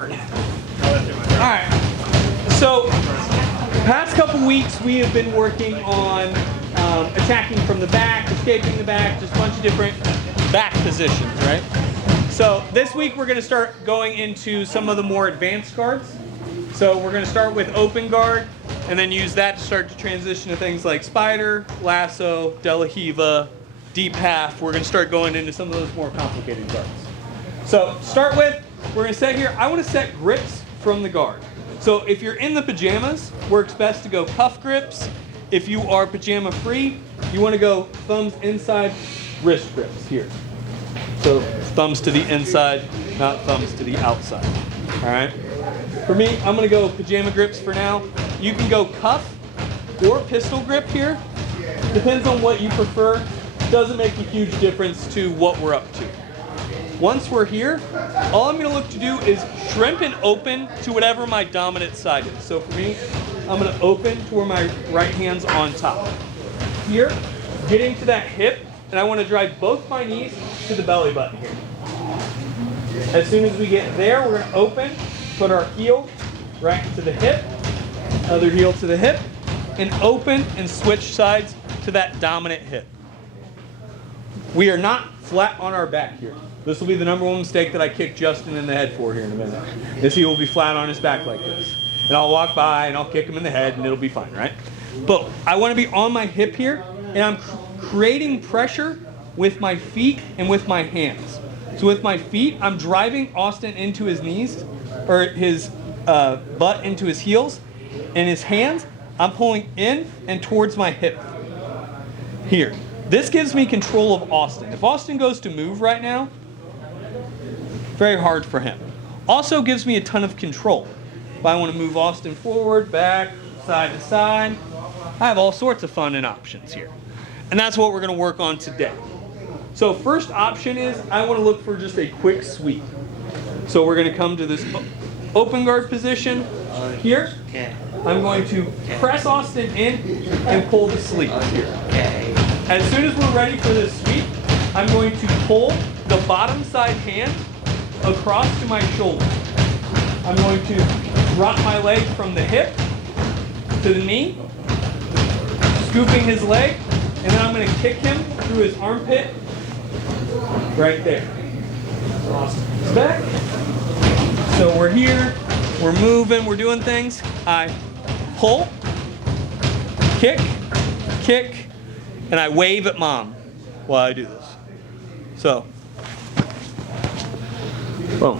Alright, so past couple weeks we have been working on attacking from the back, escaping the back, just a bunch of different back positions, right? So this week we're going to start going into some of the more advanced guards. So we're going to start with open guard and then use that to start to transition to things like spider, lasso, De La Riva, deep half. We're going to start going into some of those more complicated guards. So to start with, we're going to set here, I want to set grips from the guard. So if you're in the pajamas, works best to go cuff grips. If you are pajama free, you want to go thumbs inside, wrist grips here. So thumbs to the inside, not thumbs to the outside. All right. For me, I'm going to go pajama grips for now. You can go cuff or pistol grip here. Depends on what you prefer. Doesn't make a huge difference to what we're up to. Once we're here, all I'm going to look to do is shrimp and open to whatever my dominant side is. So for me, I'm going to open to where my right hand's on top. Here, getting to that hip, and I want to drive both my knees to the belly button here. As soon as we get there, we're going to open, put our heel right to the hip, other heel to the hip, and open and switch sides to that dominant hip. We are not flat on our back here. This will be the number one mistake that I kick Justin in the head for here in a minute. Is he will be flat on his back like this. And I'll walk by and I'll kick him in the head and it'll be fine, right? But I want to be on my hip here and I'm creating pressure with my feet and with my hands. So with my feet, I'm driving Austin into his knees, or his butt into his heels, and his hands, I'm pulling in and towards my hip here. This gives me control of Austin. If Austin goes to move right now, very hard for him. Also gives me a ton of control. If I want to move Austin forward, back, side to side, I have all sorts of fun and options here. And that's what we're going to work on today. So first option is I want to look for just a quick sweep. So we're going to come to this open guard position here. I'm going to press Austin in and pull the sleeve here. As soon as we're ready for this sweep, I'm going to pull the bottom side hand across to my shoulder. I'm going to drop my leg from the hip to the knee, scooping his leg, and then I'm going to kick him through his armpit right there. Austin's back. So we're here, we're moving, we're doing things. I pull, kick, and I wave at mom while I do this. So, boom.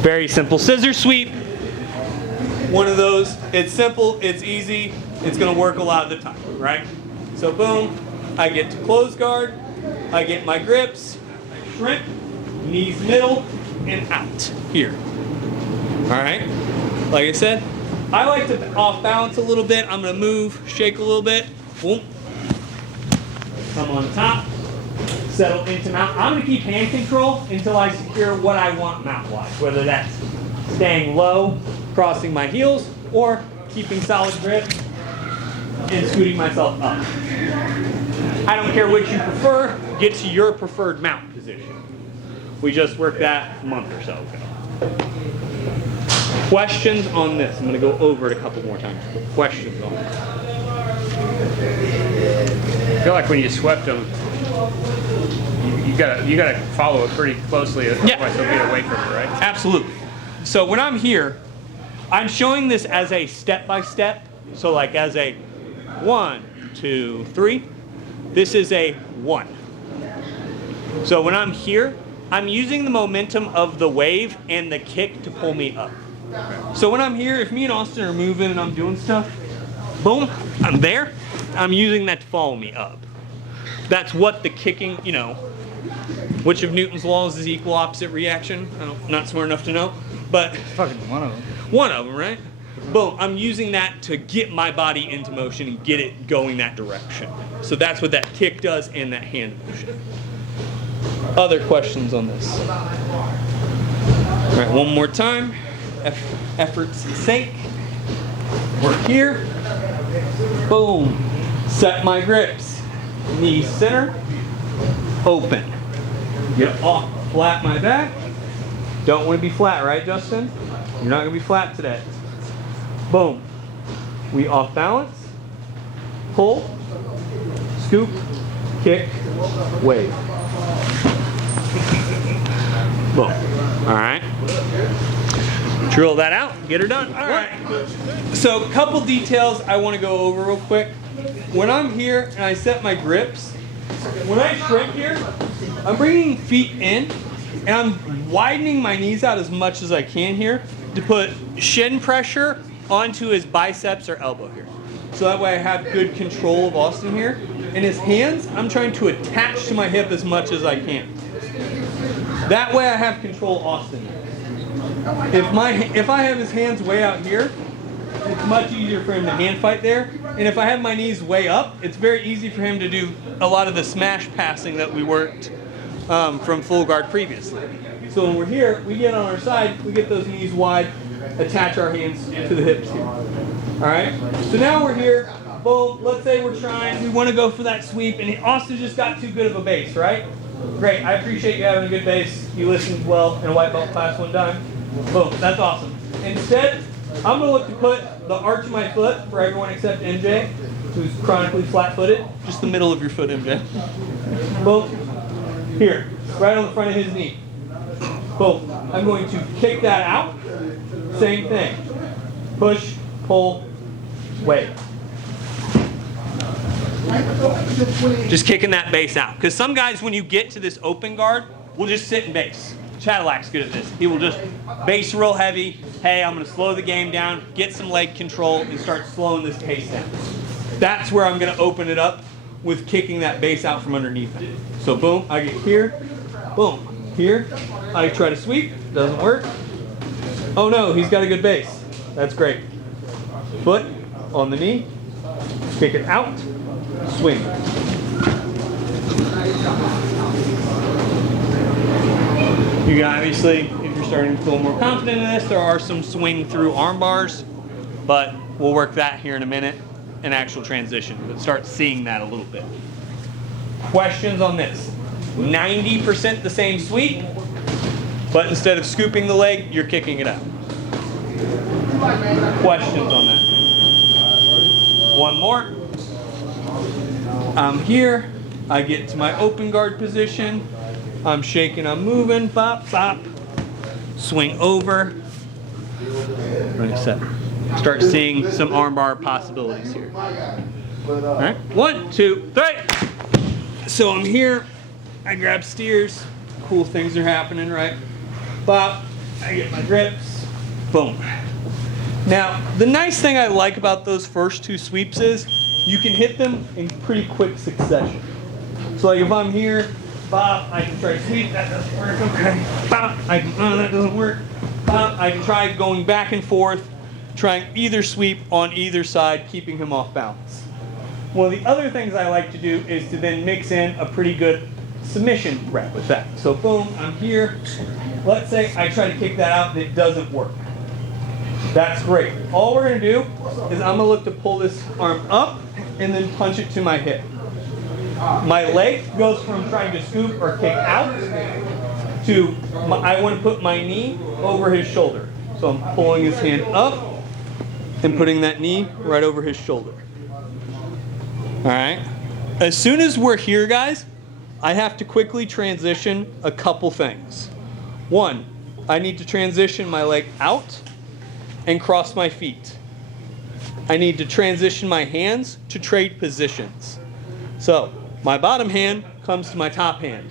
Very simple scissor sweep. One of those, it's simple, it's easy, it's gonna work a lot of the time, right? So boom, I get to close guard, I get my grips, I shrimp, knees middle, and out here. All right, like I said, I like to off balance a little bit. I'm gonna move, shake a little bit, boom. Come on top, settle into mount. I'm gonna keep hand control until I secure what I want mount-wise, whether that's staying low, crossing my heels, or keeping solid grip and scooting myself up. I don't care which you prefer, get to your preferred mount position. We just worked that a month or so ago. Questions on this? I'm gonna go over it a couple more times. Questions on it? I feel like when you swept them, you gotta follow it pretty closely, otherwise they'll get away from it, right? Absolutely. So when I'm here, I'm showing this as a step-by-step. So like as a 1, 2, 3. This is a 1. So when I'm here, I'm using the momentum of the wave and the kick to pull me up. So when I'm here, if me and Austin are moving and I'm doing stuff, boom, I'm there. I'm using that to follow me up. That's what the kicking, you know, which of Newton's laws is equal opposite reaction? I'm not smart enough to know, but Fucking one of them. one of them, right? Boom, I'm using that to get my body into motion and get it going that direction. So that's what that kick does and that hand motion. Other questions on this? All right, one more time. Effort's sake. We're here. Boom. Set my grips. Knee center. Open. Get off, flat my back. Don't want to be flat, right, Justin? You're not going to be flat today. Boom. We off balance, pull, scoop, kick, wave. Boom. All right. Drill that out, get her done. All right. So a couple details I want to go over real quick. When I'm here and I set my grips, when I shrink here, I'm bringing feet in and I'm widening my knees out as much as I can here to put shin pressure onto his biceps or elbow here. So that way I have good control of Austin here. And his hands, I'm trying to attach to my hip as much as I can. That way I have control of Austin. If I have his hands way out here, it's much easier for him to hand fight there. And if I have my knees way up, it's very easy for him to do a lot of the smash passing that we worked from full guard previously. So when we're here, we get on our side, we get those knees wide, attach our hands to the hips here. All right? So now we're here. Boom. Let's say we want to go for that sweep, and Austin just got too good of a base, right? Great. I appreciate you having a good base. You listened well in a white belt class one time. Boom. That's awesome. Instead, I'm going to look to put the arch of my foot for everyone except MJ, who's chronically flat-footed. Just the middle of your foot, MJ. Boom. Here, right on the front of his knee. Boom. I'm going to kick that out. Same thing. Push, pull, wave. Just kicking that base out. Because some guys, when you get to this open guard, will just sit and base. Chadillac's good at this. He will just base real heavy. Hey, I'm going to slow the game down, get some leg control, and start slowing this pace down. That's where I'm going to open it up with kicking that base out from underneath it. So boom, I get here. Boom. Here. I try to sweep. Doesn't work. Oh no, he's got a good base. That's great. Foot on the knee. Kick it out. Swing. You can obviously, if you're starting to feel more confident in this, there are some swing through arm bars, but we'll work that here in a minute in actual transition, but start seeing that a little bit. Questions on this? 90% the same sweep, but instead of scooping the leg, you're kicking it out. Questions on that? One more. I'm here. I get to my open guard position. I'm shaking, I'm moving, bop, bop. Swing over. Right, set. Start seeing some armbar possibilities here. All right, 1, 2, 3. So I'm here. I grab steers. Cool things are happening, right? Bop. I get my grips. Boom. Now, the nice thing I like about those first two sweeps is you can hit them in pretty quick succession. So like if I'm here, bop, I can try to sweep, that doesn't work, okay. Bop, that doesn't work. Bop, I can try going back and forth, trying either sweep on either side, keeping him off balance. One of the other things I like to do is to then mix in a pretty good submission rep with that. So boom, I'm here. Let's say I try to kick that out and it doesn't work. That's great. All we're going to do is I'm going to look to pull this arm up and then punch it to my hip. My leg goes from trying to scoop or kick out to I want to put my knee over his shoulder. So I'm pulling his hand up and putting that knee right over his shoulder. All right. As soon as we're here, guys, I have to quickly transition a couple things. One, I need to transition my leg out and cross my feet. I need to transition my hands to trade positions. So my bottom hand comes to my top hand.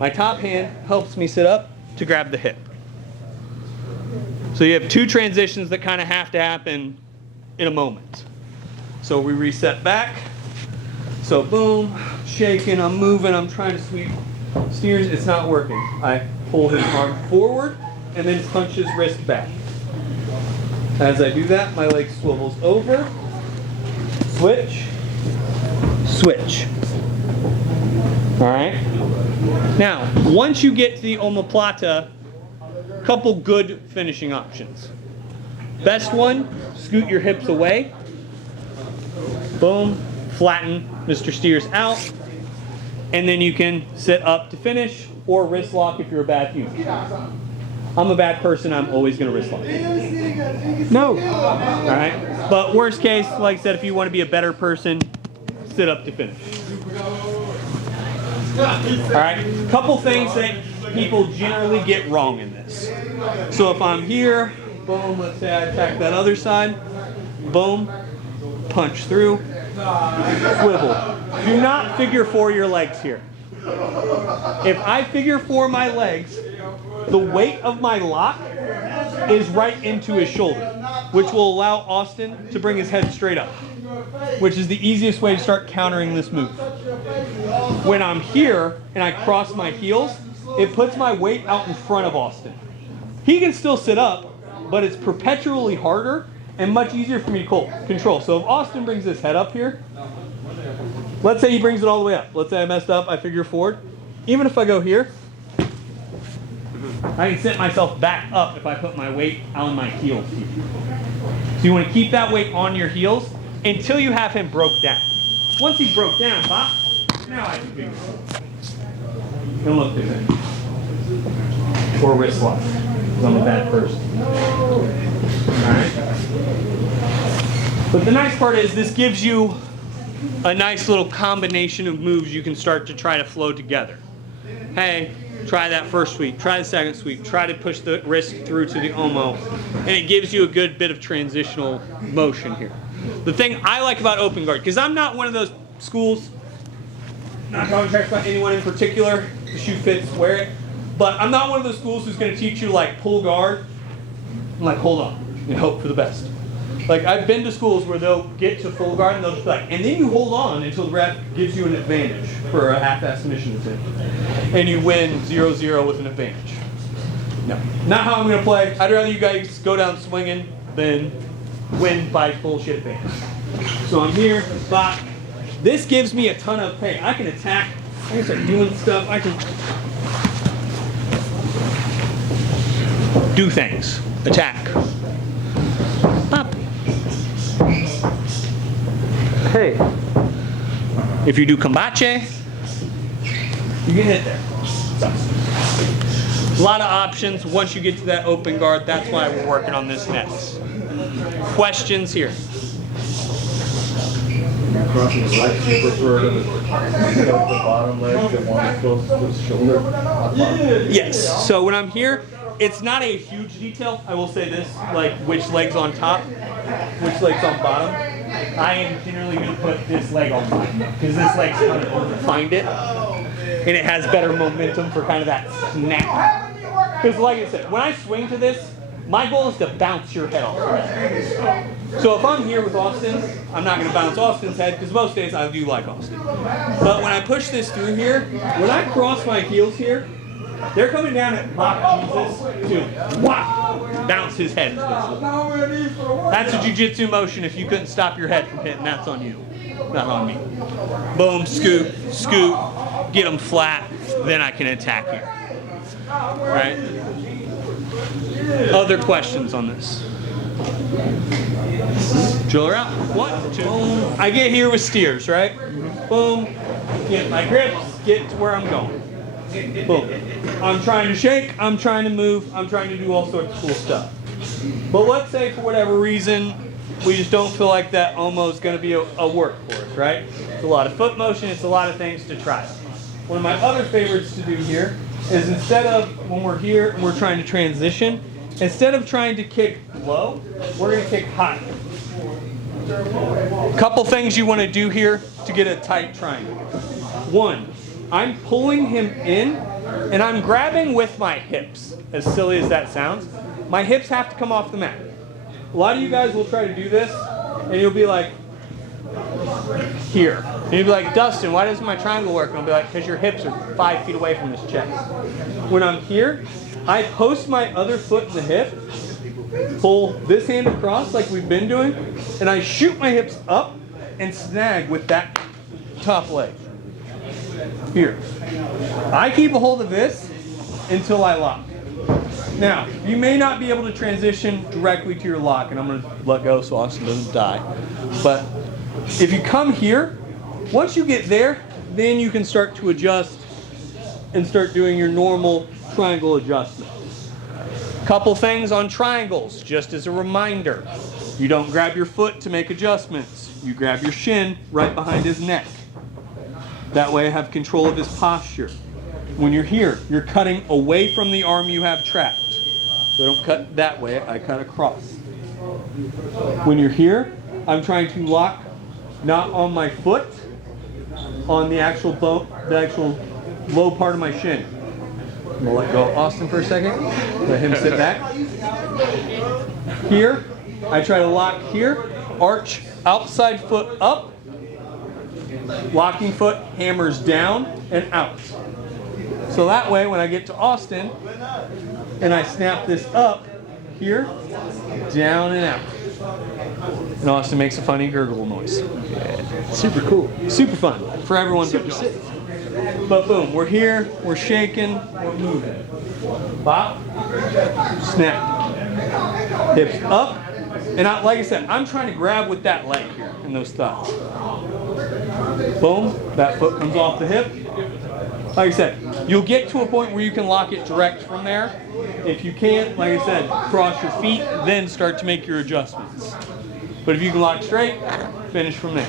My top hand helps me sit up to grab the hip. So you have two transitions that kind of have to happen in a moment. So we reset back. So boom, shaking, I'm moving, I'm trying to sweep steers, it's not working. I pull his arm forward and then punch his wrist back. As I do that, my leg swivels over, switch, switch. All right. Now, once you get to the omoplata, a couple good finishing options. Best one, scoot your hips away. Boom, flatten Mr. Steers out. And then you can sit up to finish or wrist lock if you're a bad human. I'm a bad person, I'm always going to wrist lock. No. All right? But worst case, like I said, if you want to be a better person, sit up to finish. All right? Couple things that people generally get wrong in this. So if I'm here, boom, let's say I attack that other side, boom, punch through, swivel. Do not figure 4 your legs here. If I figure 4 my legs, the weight of my lock is right into his shoulder, which will allow Austin to bring his head straight up, which is the easiest way to start countering this move. When I'm here and I cross my heels, it puts my weight out in front of Austin. He can still sit up, but it's perpetually harder and much easier for me to control. So if Austin brings his head up here, let's say he brings it all the way up. Let's say I messed up, I figure forward. Even if I go here, I can set myself back up if I put my weight on my heels here. So you want to keep that weight on your heels until you have him broke down. Once he broke down, pop, now I can figure it. And look at it. Or wrist lock, because I'm a bad person. Alright? But the nice part is this gives you a nice little combination of moves you can start to try to flow together. Hey, try that first sweep, try the second sweep, try to push the wrist through to the Omo, and it gives you a good bit of transitional motion here. The thing I like about open guard, because I'm not one of those schools, not talking trash about anyone in particular, the shoe fits, wear it, but I'm not one of those schools who's going to teach you like pull guard, and like hold on, and hope for the best. Like I've been to schools where they'll get to full guard and they'll just be like, and then you hold on until the ref gives you an advantage for a half-ass submission attempt. And you win 0-0 with an advantage. No, not how I'm going to play. I'd rather you guys go down swinging than win by bullshit advantage. So I'm here, spot. This gives me a ton of, hey, I can attack, I can start doing stuff, I can do things, attack. Pop. Hey, if you do kombache, you can hit there. A lot of options once you get to that open guard. That's why we're working on this next. Questions here? Crossing the legs, you prefer to the bottom leg, the one close to the shoulder? Yes. So when I'm here, it's not a huge detail. I will say this, like which leg's on top, which leg's on bottom. I am generally going to put this leg on bottom because this leg's kind of behind it, and it has better momentum for kind of that snap. Because like I said, when I swing to this, my goal is to bounce your head off. So if I'm here with Austin, I'm not going to bounce Austin's head because most days I do like Austin. But when I push this through here, when I cross my heels here, they're coming down at Mock Jesus to whop, bounce his head into this. That's a jiu-jitsu motion. If you couldn't stop your head from hitting, that's on you, not on me. Boom, scoop, scoop, get them flat, then I can attack here. Right? Other questions on this? Drill her out. 1, 2. Boom. I get here with steers, right? Boom. Get my grips, get to where I'm going. Boom. I'm trying to shake, I'm trying to move, I'm trying to do all sorts of cool stuff. But let's say for whatever reason, we just don't feel like that Omo is going to be a work for us, right? It's a lot of foot motion, it's a lot of things to try. One of my other favorites to do here is instead of when we're here and we're trying to transition, instead of trying to kick low, we're going to kick high. Couple things you want to do here to get a tight triangle. One, I'm pulling him in and I'm grabbing with my hips. As silly as that sounds, my hips have to come off the mat. A lot of you guys will try to do this and you'll be like, here. And you'll be like, Dustin, why doesn't my triangle work? And I'll be like, because your hips are 5 feet away from his chest. When I'm here, I post my other foot in the hip, pull this hand across like we've been doing, and I shoot my hips up and snag with that top leg. Here. I keep a hold of this until I lock. Now, you may not be able to transition directly to your lock, and I'm going to let go so Austin doesn't die. But if you come here, once you get there, then you can start to adjust and start doing your normal triangle adjustment. Couple things on triangles, just as a reminder. You don't grab your foot to make adjustments. You grab your shin right behind his neck. That way I have control of his posture. When you're here, you're cutting away from the arm you have trapped. So I don't cut that way, I cut across. When you're here, I'm trying to lock not on my foot, on the actual bone, the actual low part of my shin. I'm gonna let go of Austin for a second. Let him sit back. Here, I try to lock here, arch outside foot up, locking foot hammers down and out. So that way when I get to Austin and I snap this up here, down and out. And Austin makes a funny gurgle noise. Yeah. Super cool. Super fun for everyone but John. But boom, we're here, we're shaking, we're moving. Pop, snap. Hips up. And like I said, I'm trying to grab with that leg here and those thighs. Boom, that foot comes off the hip. Like I said, you'll get to a point where you can lock it direct from there. If you can't, like I said, cross your feet, then start to make your adjustments. But if you can lock straight, finish from there.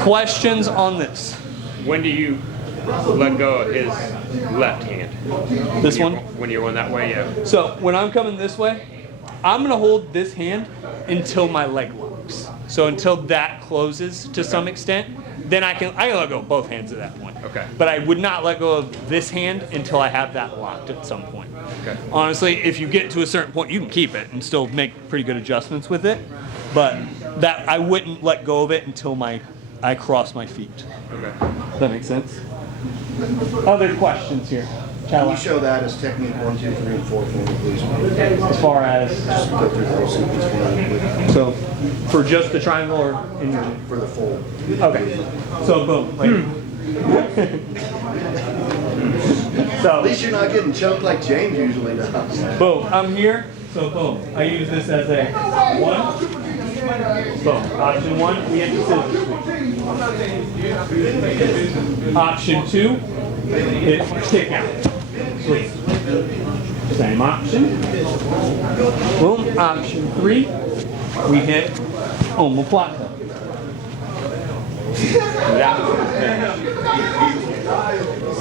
Questions on this? When do you let go of his left hand? This one? When you're going that way, yeah. So when I'm coming this way, I'm gonna hold this hand until my leg locks. So until that closes to some extent, then I can let go of both hands at that point. Okay. But I would not let go of this hand until I have that locked at some point. Okay. Honestly, if you get to a certain point, you can keep it and still make pretty good adjustments with it. But that I wouldn't let go of it until I cross my feet. Okay. Does that make sense? Other questions here? Can you show that as technique 1, 2, 3, and 4 for me, please? As far as, Just go through the whole sequence for me, please. so for just the triangle or in your, For the full. okay. So boom. Like, At so least you're not getting choked like James usually does. boom. I'm here. So boom. I use this as a 1. Boom. Option 1. We hit the scissors sweep. Option 2. Hit kick out. Sweep. Same option. Boom. Option 3. We hit omoplata.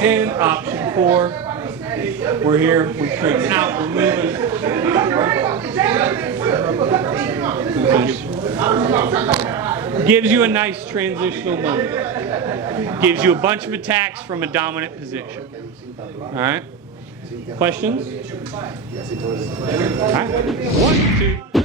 And option 4, we're here, we're straighten out, we're moving. Gives you a nice transitional moment. Gives you a bunch of attacks from a dominant position. All right? Questions? All right. 1, 2.